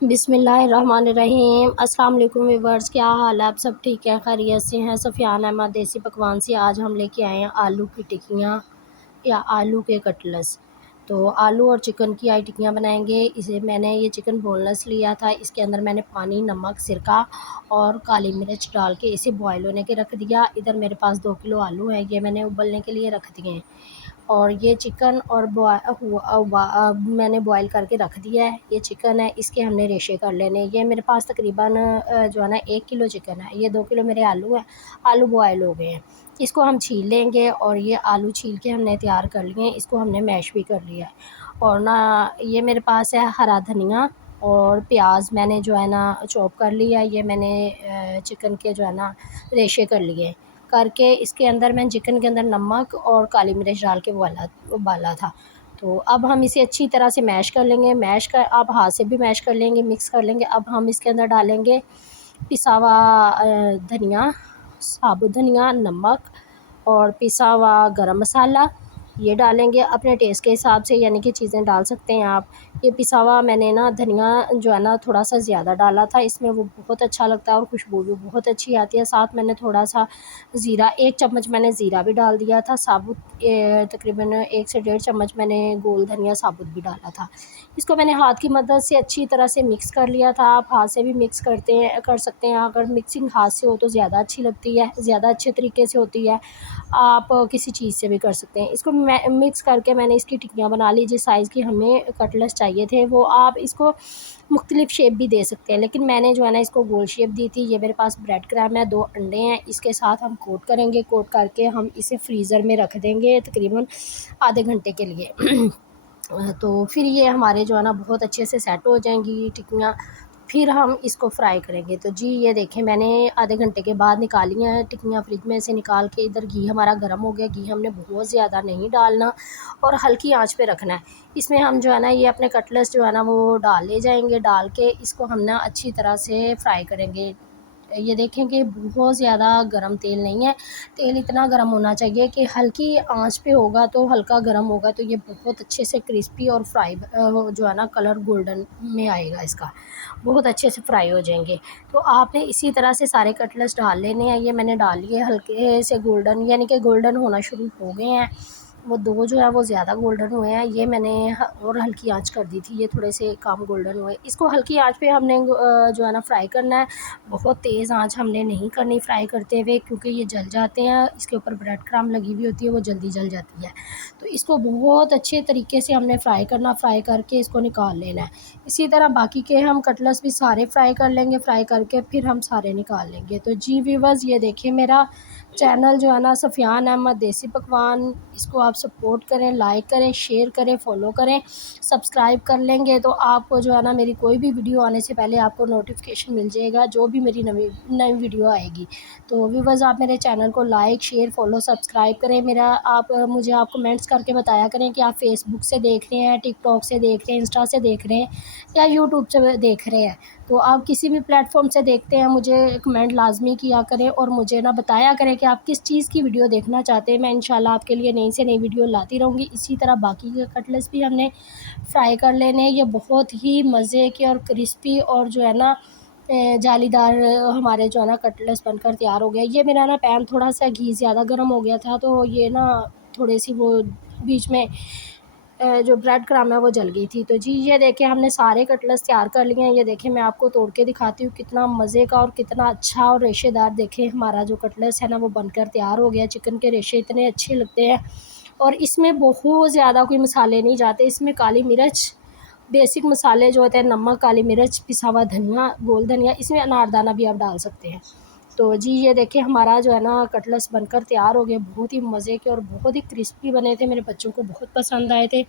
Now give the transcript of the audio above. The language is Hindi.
बिस्मिल्लाहिर्रहमानिर्रहीम। अस्सलाम वालेकुम व्यूअर्स, क्या हाल है? आप सब ठीक है, खैरियत से हैं? सफ़ियान अहमद देसी पकवान से आज हम लेके आए हैं आलू की टिक्कियाँ या आलू के कटलेट्स। तो आलू और चिकन की आई टिक्कियाँ बनाएंगे। इसे मैंने ये चिकन बोनलेस लिया था, इसके अंदर मैंने पानी, नमक, सिरका और काली मिर्च डाल के इसे बॉयल होने के रख दिया। इधर मेरे पास 2 किलो आलू है, ये मैंने उबलने के लिए रख दिए हैं। और ये चिकन और मैंने बॉयल करके रख दिया है। ये चिकन है, इसके हमने रेशे कर लेने। ये मेरे पास तकरीबन जो है ना 1 किलो चिकन है। ये 2 किलो मेरे आलू हैं। आलू बॉयल हो गए हैं, इसको हम छील लेंगे। और ये आलू छील के हमने तैयार कर लिए हैं, इसको हमने मैश भी कर लिया है। और ना ये मेरे पास है हरा धनिया और प्याज, मैंने जो है ना चॉप कर लिया। ये मैंने चिकन के जो है ना रेशे कर लिए करके इसके अंदर मैं चिकन के अंदर नमक और काली मिर्च डाल के उबाला था। तो अब हम इसे अच्छी तरह से मैश कर लेंगे। मैश कर आप हाथ से भी मैश कर लेंगे, मिक्स कर लेंगे। अब हम इसके अंदर डालेंगे पिसा हुआ धनिया, साबुत धनिया, नमक और पिसा हुआ गरम मसाला। ये डालेंगे अपने टेस्ट के हिसाब से, यानी कि चीज़ें डाल सकते हैं आप। ये पिसा हुआ मैंने ना धनिया जो है ना थोड़ा सा ज़्यादा डाला था, इसमें वो बहुत अच्छा लगता है और खुशबू भी बहुत अच्छी आती है। साथ मैंने थोड़ा सा ज़ीरा, 1 चम्मच मैंने ज़ीरा भी डाल दिया था साबुत। तकरीबन 1 से 1.5 चम्मच मैंने गोल धनिया साबुत भी डाला था। इसको मैंने हाथ की मदद से अच्छी तरह से मिक्स कर लिया था। आप हाथ से भी मिक्स कर सकते हैं। अगर मिक्सिंग हाथ से हो तो ज़्यादा अच्छी लगती है, ज़्यादा अच्छे तरीके से होती है। आप किसी चीज़ से भी कर सकते हैं। इसको मैं मिक्स करके मैंने इसकी टिक्कियाँ बना ली। जिस साइज़ की हमें कटलेट्स चाहिए थे वो आप इसको मुख्तलिफ़ शेप भी दे सकते हैं, लेकिन मैंने जो है ना इसको गोल शेप दी थी। ये मेरे पास ब्रेड क्रम्ब है, 2 अंडे हैं, इसके साथ हम कोट करेंगे। कोट करके हम इसे फ्रीज़र में रख देंगे तकरीबन आधे घंटे के लिए। तो फिर ये हमारे जो है ना बहुत अच्छे से सेट हो जाएंगी टिक्कियाँ। फिर हम इसको फ्राई करेंगे। तो जी ये देखें, मैंने आधे घंटे के बाद निकाली हैं टिक्कियाँ फ्रिज में से निकाल के। इधर घी हमारा गर्म हो गया। घी हमने बहुत ज़्यादा नहीं डालना और हल्की आंच पे रखना है। इसमें हम जो है ना ये अपने कटलेट्स जो है ना वो डाल ले जाएंगे। डाल के इसको हम ना अच्छी तरह से फ्राई करेंगे। ये देखें कि बहुत ज़्यादा गरम तेल नहीं है, तेल इतना गरम होना चाहिए कि हल्की आंच पे होगा तो हल्का गरम होगा तो ये बहुत अच्छे से क्रिस्पी और फ्राई जो है ना कलर गोल्डन में आएगा, इसका बहुत अच्छे से फ्राई हो जाएंगे। तो आपने इसी तरह से सारे कटलेट्स डाल लेने हैं। ये मैंने डाल लिए, हल्के से गोल्डन यानी कि गोल्डन होना शुरू हो गए हैं। वो 2 जो है वो ज़्यादा गोल्डन हुए हैं। ये मैंने और हल्की आंच कर दी थी, ये थोड़े से कम गोल्डन हुए। इसको हल्की आंच पे हमने जो है ना फ्राई करना है। बहुत तेज़ आंच हमने नहीं करनी फ्राई करते हुए, क्योंकि ये जल जाते हैं। इसके ऊपर ब्रेड क्रम्ब लगी हुई होती है, वो जल्दी जल जाती है। तो इसको बहुत अच्छे तरीके से हमने फ्राई करना, फ्राई करके इसको निकाल लेना है। इसी तरह बाकी के हम कटलेट्स भी सारे फ्राई कर लेंगे। फ्राई करके फिर हम सारे निकाल लेंगे। तो जी व्यूअर्स, ये देखिए मेरा चैनल जो है ना सफ़ियान अहमद देसी पकवान, इसको आप सपोर्ट करें, लाइक करें, शेयर करें, फॉलो करें। सब्सक्राइब कर लेंगे तो आपको जो है ना मेरी कोई भी वीडियो आने से पहले आपको नोटिफिकेशन मिल जाएगा, जो भी मेरी नई नई वीडियो आएगी। तो व्यूअर्स, आप मेरे चैनल को लाइक, शेयर, फॉलो, सब्सक्राइब करें। मुझे आप कमेंट्स करके बताया करें कि आप फेसबुक से देख रहे हैं, टिकटॉक से देख रहे हैं, इंस्टा से देख रहे हैं या यूट्यूब से देख रहे हैं। तो आप किसी भी प्लेटफॉर्म से देखते हैं, मुझे कमेंट लाजमी किया करें और मुझे ना बताया करें कि आप किस चीज़ की वीडियो देखना चाहते हैं। मैं इंशाल्लाह आपके लिए नई से नई वीडियो लाती रहूँगी। इसी तरह बाकी के कटलेट्स भी हमने फ्राई कर लेने। ये बहुत ही मज़े के और क्रिस्पी और जो है ना जालीदार हमारे जो है ना कटलेट्स बनकर तैयार हो गया। ये मेरा ना पैन थोड़ा सा घी ज़्यादा गर्म हो गया था, तो ये ना थोड़ी सी वो बीच में जो ब्रेड क्रम्ब है वो जल गई थी। तो जी ये देखिए हमने सारे कटलेट्स तैयार कर लिए हैं। ये देखिए मैं आपको तोड़ के दिखाती हूँ, कितना मज़े का और कितना अच्छा और रेशेदार देखिए हमारा जो कटलेट्स है ना वो बनकर तैयार हो गया। चिकन के रेशे इतने अच्छे लगते हैं और इसमें बहुत ज़्यादा कोई मसाले नहीं जाते। इसमें काली मिर्च, बेसिक मसाले जो होते हैं, नमक, काली मिर्च, पिसा हुआ धनिया, गोल धनिया, इसमें अनारदाना भी आप डाल सकते हैं। तो जी ये देखिए हमारा जो है ना कटलेट्स बनकर तैयार हो गए। बहुत ही मज़े के और बहुत ही क्रिस्पी बने थे, मेरे बच्चों को बहुत पसंद आए थे।